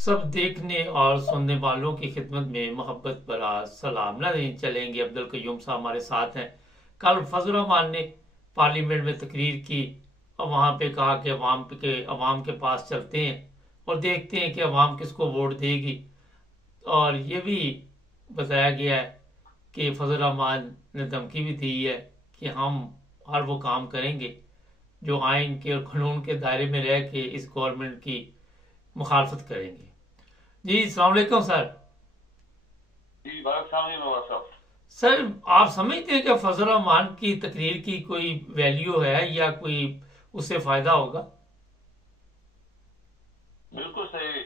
सब देखने और सुनने वालों की खिदमत में मोहब्बत भरा सलाम। नाज़रीन, चलेंगे, अब्दुल कयूम साहब हमारे साथ हैं। कल फजल रहमान ने पार्लियामेंट में तकरीर की और वहाँ पे कहा कि अवाम के पास चलते हैं और देखते हैं कि अवाम किसको वोट देगी। और ये भी बताया गया है कि फजल रहमान ने धमकी भी दी है कि हम हर वो काम करेंगे जो आइन के और कानून के दायरे में रह के इस गवर्नमेंट की मुखालफत करेंगे। जी अस्सलाम वालेकुम सर। जी भारत सामने नवाज साहब। सर, आप समझते हैं कि फजल रहमान की तकरीर की कोई वैल्यू है या कोई उससे फायदा होगा? बिल्कुल सही।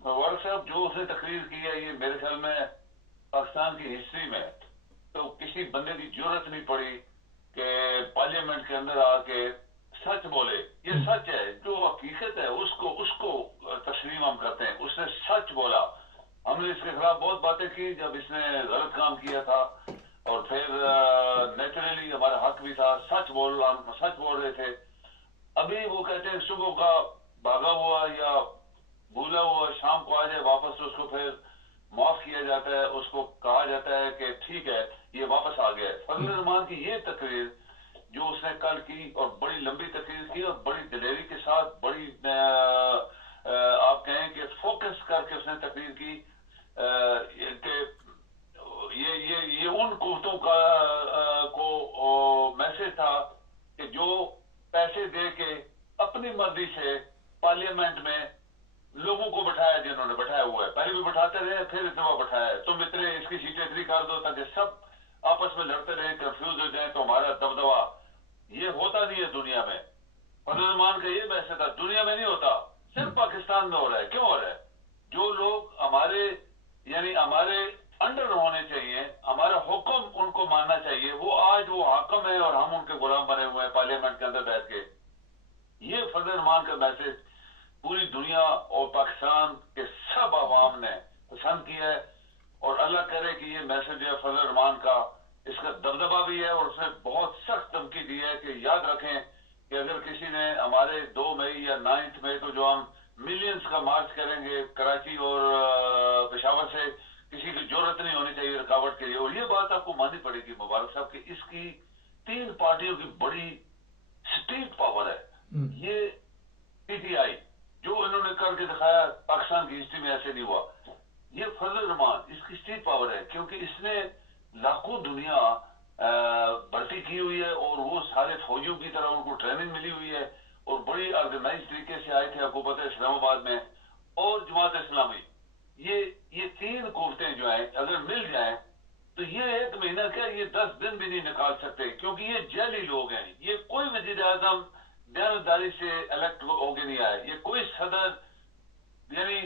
नवाज साहब जो उसने तकरीर की है, ये मेरे ख्याल में पाकिस्तान की हिस्ट्री में तो किसी बंदे की जरूरत नहीं पड़ी कि पार्लियामेंट के अंदर आके सच बोले। ये हम्म। सच है, जो हकीकत है उसको उसको तस्लीम हम करते हैं। उसने सच बोला। हमने इसके खिलाफ बहुत बातें की जब इसने गलत काम किया था, और फिर नेचुरली हमारा हक भी था। हम सच बोल रहे थे। अभी वो कहते हैं सुबह का भागा हुआ या भूला हुआ शाम को आ जाए वापस, तो उसको फिर माफ किया जाता है। उसको कहा जाता है कि ठीक है, ये वापस आ गया है। फजल हम्म। रहमान की ये तकरीर जो उसने कल की, और बड़ी लंबी तकरीर की और बड़ी दिलेरी के साथ, बड़ी आप कहें कि फोकस करके उसने तकरीर की। कि ये उन कुव्वतों का को मैसेज था कि जो पैसे दे के अपनी मर्जी से पार्लियामेंट में लोगों को बैठाया, जिन्होंने बैठाया हुआ है। पहले भी बैठाते रहे, फिर इतना बैठाया है। तुम इतने इसकी सीटें इतनी कर दो ताकि सब आपस में लड़ते रहे, कंफ्यूज हो जाए, तो हमारा दबदबा। ये होता नहीं है दुनिया में। फजल रहमान का ये मैसेज था, दुनिया में नहीं होता, सिर्फ पाकिस्तान में हो रहा है। क्यों हो रहा है? जो लोग हमारे यानी हमारे अंडर होने चाहिए, हमारा हुक्म उनको मानना चाहिए, वो आज वो हाकम है और हम उनके गुलाम बने हुए हैं पार्लियामेंट के अंदर बैठ के। ये फजल रहमान का मैसेज पूरी दुनिया और पाकिस्तान के सब आवाम ने पसंद किया है। और अल्लाह करे कि ये मैसेज है फजल रहमान का, इसका दबदबा भी है। और उसने बहुत सख्त धमकी दी है कि याद रखें कि अगर किसी ने हमारे 2 मई या 9 मई को जो हम मिलियंस का मार्च करेंगे कराची और पेशावर से, किसी की जरूरत नहीं होनी चाहिए रुकावट के लिए। और ये बात आपको माननी पड़ेगी मुबारक साहब कि इसकी 3 पार्टियों की बड़ी स्टेट पावर है। हम्म। ये पीटीआई जो इन्होंने करके दिखाया, पाकिस्तान की हिस्ट्री में ऐसे नहीं हुआ। ये फजल रहमान इसकी स्टेट पावर है, क्योंकि इसने लाखों दुनिया भर्ती की हुई है, और वो सारे फौजियों की तरह उनको ट्रेनिंग मिली हुई है, और बड़ी ऑर्गेनाइज तरीके से आए थे। आपको पता है इस्लामाबाद में और जमात इस्लामी, ये ये 3 कुव्वतें जो है अगर मिल जाए तो ये 1 महीना क्या, ये 10 दिन भी नहीं निकाल सकते, क्योंकि ये जैली लोग हैं। ये कोई वजीर आजम दयानतदारी से इलेक्ट होके नहीं आए। ये कोई सदर यानी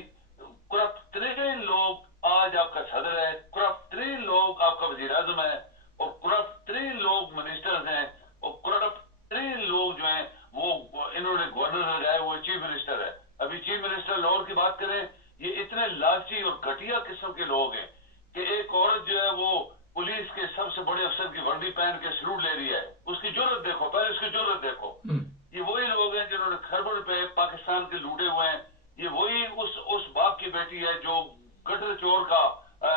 करप्ट 3 लोग आज आपका सदर है, करप्ट 3 लोग आपका वजीर आजम है, और करप्ट 3 लोग मिनिस्टर्स हैं, और करप्ट 3 लोग जो हैं वो इन्होंने गवर्नर लगाए हुए चीफ मिनिस्टर है। अभी चीफ मिनिस्टर लाहौर की बात करें, ये इतने लालची और घटिया किस्म के लोग हैं कि एक औरत जो है वो पुलिस के सबसे बड़े अफसर की वर्दी पहन के सलूट ले रही है। उसकी जरूरत देखो, पहले उसकी जरूरत देखो। हम्म। ये वही लोग हैं जिन्होंने खरबों रुपए पाकिस्तान के लूटे हुए हैं। ये वही उस बाप की बेटी है जो गटर चोर का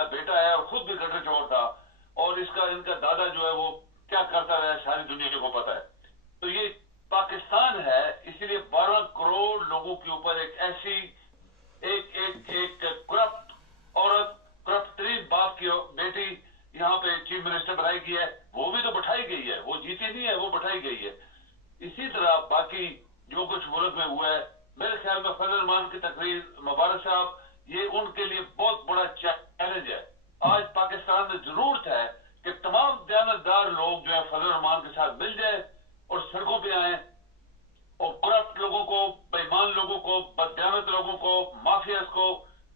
बेटा है, और खुद भी गटर चोर था। और इनका दादा जो है वो क्या करता रहा है, सारी दुनिया को पता है। तो ये पाकिस्तान है, इसलिए 12 करोड़ लोगों के ऊपर एक ऐसी एक एक एक करप्ट औरत, करप्ट 3 बाप की बेटी यहाँ पे चीफ मिनिस्टर बनाई गई है। वो भी तो बैठाई गई है, वो जीती नहीं है, वो बैठाई गई है। इसी तरह बाकी जो कुछ मुल्क में हुआ है, मेरे ख्याल में फजल रहमान की तकरीर, मुबारक साहब, ये उनके लिए बहुत बड़ा चैलेंज है। आज पाकिस्तान में जरूरत है कि तमाम दयानतदार लोग जो है फजल रहमान के साथ मिल जाए और सड़कों पे आए, और करप्ट लोगों को, बेईमान लोगों को, बददयानत लोगों को, माफियाज को,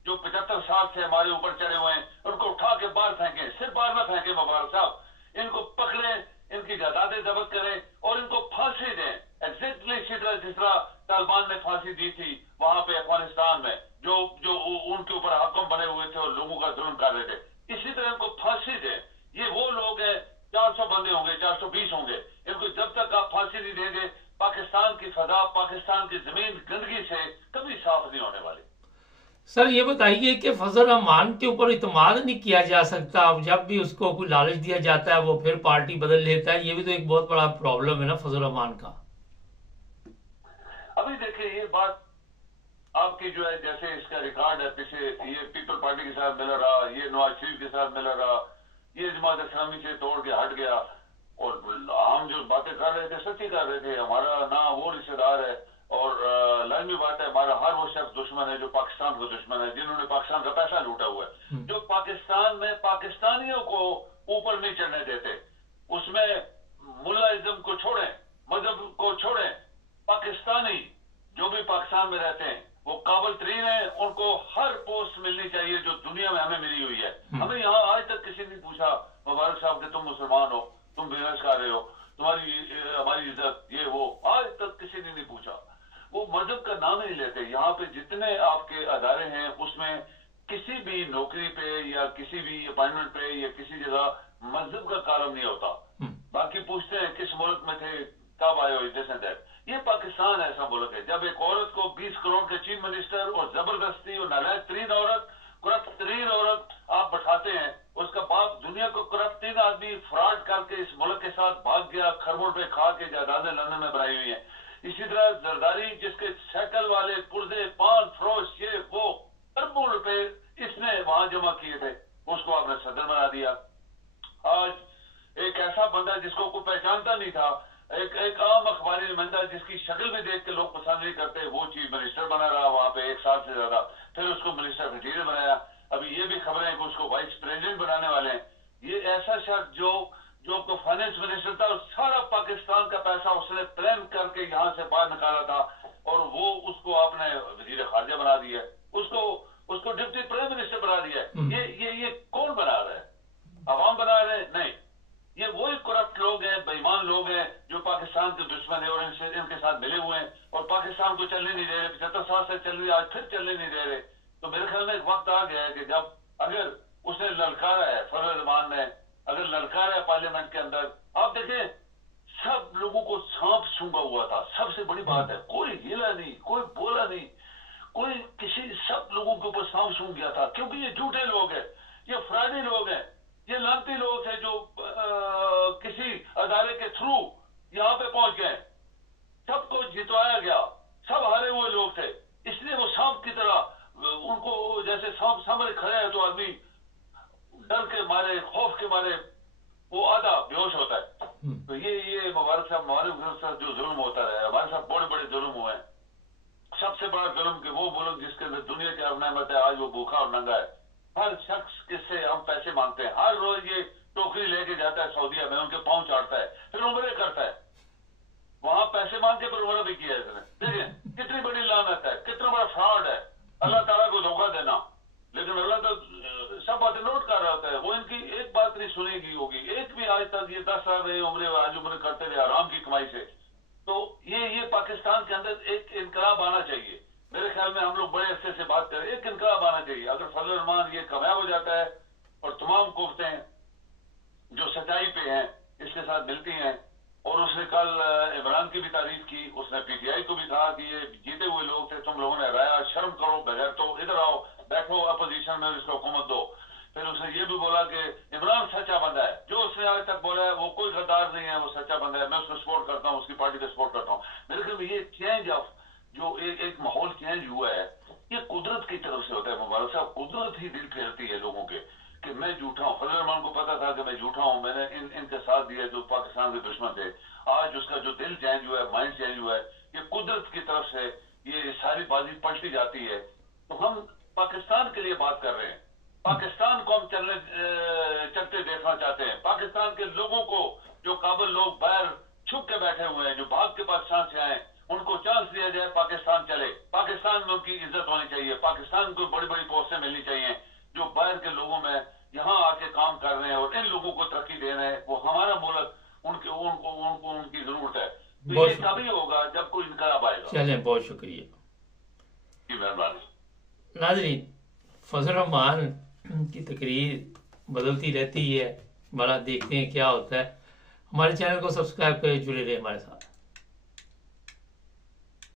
जो 75 साल से हमारे ऊपर चढ़े हुए हैं, उनको उठा के बाहर फेंके। सिर्फ बाहर ना फेंके मुबारक साहब, इनको पकड़े, इनकी जायदादें जब्त करें और इनको फांसी दें। एग्जैक्टली इसी तरह जिस तरह तालिबान ने फांसी दी थी वहां पे अफगानिस्तान में, जो जो उनके ऊपर हाकम बने हुए थे और लोगों का जुल्म कर रहे थे, इसी तरह इनको फांसी दें। ये वो लोग हैं, 400 बंदे होंगे, 420 होंगे, इनको जब तक आप फांसी नहीं देंगे, पाकिस्तान की फजा, पाकिस्तान की जमीन गंदगी से कभी साफ नहीं होने वाली। सर ये बताइए कि फजल रहमान के ऊपर इत्मीनान नहीं किया जा सकता। अब जब भी उसको कोई लालच दिया जाता है वो फिर पार्टी बदल लेता है, ये भी तो एक बहुत बड़ा प्रॉब्लम है ना फजल रहमान का। अभी देखिए ये बात आपकी जो है, जैसे इसका रिकॉर्ड है पीछे, ये पीपल पार्टी के साथ मिला रहा, ये नवाज शरीफ के साथ मिला रहा, ये जमात इस्लामी से तोड़ के हट गया, और हम जो बातें कर रहे थे सच्ची कर रहे थे। हमारा ना वो रिश्तेदार है, और लाजमी बात है हमारा हर वो शख्स दुश्मन है जो पाकिस्तान को दुश्मन है, जिन्होंने पाकिस्तान का पैसा लूटा हुआ है, जो पाकिस्तान में पाकिस्तानियों को ऊपर नहीं चढ़ने देते। उसमें मुल्लाइज्म को छोड़ें, मजहब को छोड़ें, पाकिस्तानी जो भी पाकिस्तान में रहते हैं वो काबिल तरीन है, उनको हर पोस्ट मिलनी चाहिए जो दुनिया में हमें मिली हुई है। हमें यहाँ आज तक किसी ने पूछा मुबारक साहब कि तुम मुसलमान हो, तुम बिजनेस कर रहे हो, तुम्हारी हमारी इज्जत ये वो, आज तक किसी ने नहीं पूछा। वो मजहब का नाम नहीं लेते। यहाँ पे जितने आपके अदारे हैं उसमें किसी भी नौकरी पे या किसी भी अपॉइंटमेंट पे या किसी जगह मजहब का कॉलम नहीं होता। बाकी पूछते हैं किस मुल्क में थे, कब आए हो, दिस एंड दैट। ये पाकिस्तान ऐसा मुल्क है जब एक औरत को 20 करोड़ के चीफ मिनिस्टर और जबरदस्ती और नालायक तरीन औरत, करप्ट तरीन औरत आप बैठाते हैं, उसका बाप दुनिया को करप्ट तीन आदमी फ्रॉड करके इस मुल्क के साथ भाग गया, खरबों पे खा के जायदादें लंदन में बनाई हुई है। इसी तरह जरदारी जिसके साइकिल वाले पुर्जे, पान फरोश, ये वो अरबों रुपए इसने वहां जमा किए थे, उसको आपने सदर बना दिया। आज एक ऐसा बंदा जिसको कोई पहचानता नहीं था, एक आम अखबारी नुमाइंदा जिसकी शक्ल भी देख के लोग पसंद नहीं करते, वो चीफ मिनिस्टर बना रहा वहां पे 1 साल से ज्यादा, फिर उसको मिनिस्टर ऑफ इंटीरियर बनाया। अभी ये भी खबरें हैं कि उसको वाइस प्रेसिडेंट बनाने वाले हैं। ये ऐसा शख्स जो फाइनेंस मिनिस्टर था, सारा पाकिस्तान का पैसा उसने प्लान करके यहाँ से बाहर निकाला था, और वो उसको आपने वजीर खारजा बना दिया, उसको डिप्टी प्राइम मिनिस्टर बना दिया। ये कौन बना रहा है? अवाम बना रहे हैं? नहीं, ये वही करप्ट लोग हैं, बेईमान लोग हैं जो पाकिस्तान के दुश्मन है और इनके साथ मिले हुए हैं, और पाकिस्तान को चलने नहीं दे रहे। 75 साल से चल रही, आज फिर चलने नहीं दे रहे। तो मेरे ख्याल में एक वक्त आ गया है कि जब अगर उसने ललकारा है, फजल रहमान ने अगर ललकारा है पार्लियामेंट के अंदर, आप देखें सब लोगों को सांप सूंघा हुआ था। सबसे बड़ी बात है कोई हिला नहीं, कोई बोला नहीं, कोई किसी, सब लोगों के ऊपर सांप सूंघ गया था, क्योंकि ये झूठे लोग हैं, ये फ्रॉडी लोग हैं, ये लानती लोग थे जो किसी अदारे के थ्रू यहाँ पे पहुंच गए, सबको जितवाया गया, सब हारे हुए लोग थे। इसलिए वो सांप की तरह उनको, जैसे सांप सामने खड़े है तो आदमी डर के मारे, खौफ के मारे वो आधा बेहोश होता है। तो ये मुबारक साहब जो जुल्म होता है हमारे साथ, बड़े बड़े जुल्म हुए हैं। सबसे बड़ा जुल्म कि वो मुल्क जिसके अंदर दुनिया की रहमत है, आज वो भूखा और नंगा है। हर शख्स किससे हम पैसे मांगते हैं, हर रोज ये टोकरी लेके जाता है सऊदीया में, उनके पाँव चाटता है, फिर उम्रे करता है, वहां पैसे मांग के फिर उम्र भी किया है इसने। देखिए कितनी बड़ी लानत है, कितना बड़ा फ्रॉड है, अल्लाह ताला को धोखा देना। लेकिन अल्लाह तो सब बातें नोट कर रहा होता है, वो इनकी एक बात नहीं सुनेगी होगी, एक भी आज तक। ये 10 साल रहे उम्र, आज उम्र करते रहे आराम की कमाई से। तो ये पाकिस्तान के अंदर एक इनकलाब आना चाहिए। मेरे ख्याल में हम लोग बड़े अरसे से बात करें, एक इनकलाब आना चाहिए। अगर फजल रहमान ये कामयाब हो जाता है और तमाम कुव्वतें जो सच्चाई पे हैं इसके साथ मिलती हैं, और उसने कल इमरान की भी तारीफ की, उसने पीटीआई को भी कहा कि ये जीते हुए लोग थे, तुम लोगों ने हराया, शर्म करो, बगैर तो इधर आओ, बैठो अपोजिशन में, इसको हुकूमत दो। फिर उसने ये भी बोला कि इमरान सच्चा बंदा है, जो उसने आज तक बोला है वो कोई गद्दार नहीं है, वो सच्चा बंदा है, मैं उसको सपोर्ट करता हूँ, उसकी पार्टी को सपोर्ट करता हूँ। मेरे ख्याल में ये चेंज ऑफ जो एक माहौल चेंज हुआ है, ये कुदरत की तरफ से होता है। मुबारक साहब, कुदरत ही दिल फेरती है लोगों के कि मैं झूठा हूँ। फजल रहमान को पता था कि मैं झूठा हूँ, मैंने इनके साथ दिया जो पाकिस्तान के दुश्मन थे। आज उसका जो दिल चेंज हुआ है, माइंड चेंज हुआ है, ये कुदरत की तरफ से ये सारी बाजी पलटी जाती है। तो हम पाकिस्तान के लिए बात कर रहे हैं, पाकिस्तान को हम चलते देखना चाहते हैं। पाकिस्तान के लोगों को, जो काबिल लोग बाहर छुप के बैठे हुए हैं, जो भाग के पाकिस्तान से आए, उनको चांस दिया जाए, पाकिस्तान चले, पाकिस्तान में उनकी इज्जत होनी चाहिए, पाकिस्तान को बड़ी बड़ी पोस्टें मिलनी चाहिए। जो बाहर के लोगों में यहाँ आके काम कर रहे हैं और इन लोगों को तरक्की दे रहे हैं, वो हमारा मुल्क उनको उनकी जरूरत है। तो ये तभी होगा जब कोई इनकलाब आएगा। चलें, बहुत शुक्रिया जी, मेहरबानी। नाज़रीन, फजल रहमान की तकरीर बदलती रहती है, बड़ा देखते हैं क्या होता है। हमारे चैनल को सब्सक्राइब करें, जुड़े रहे हमारे साथ।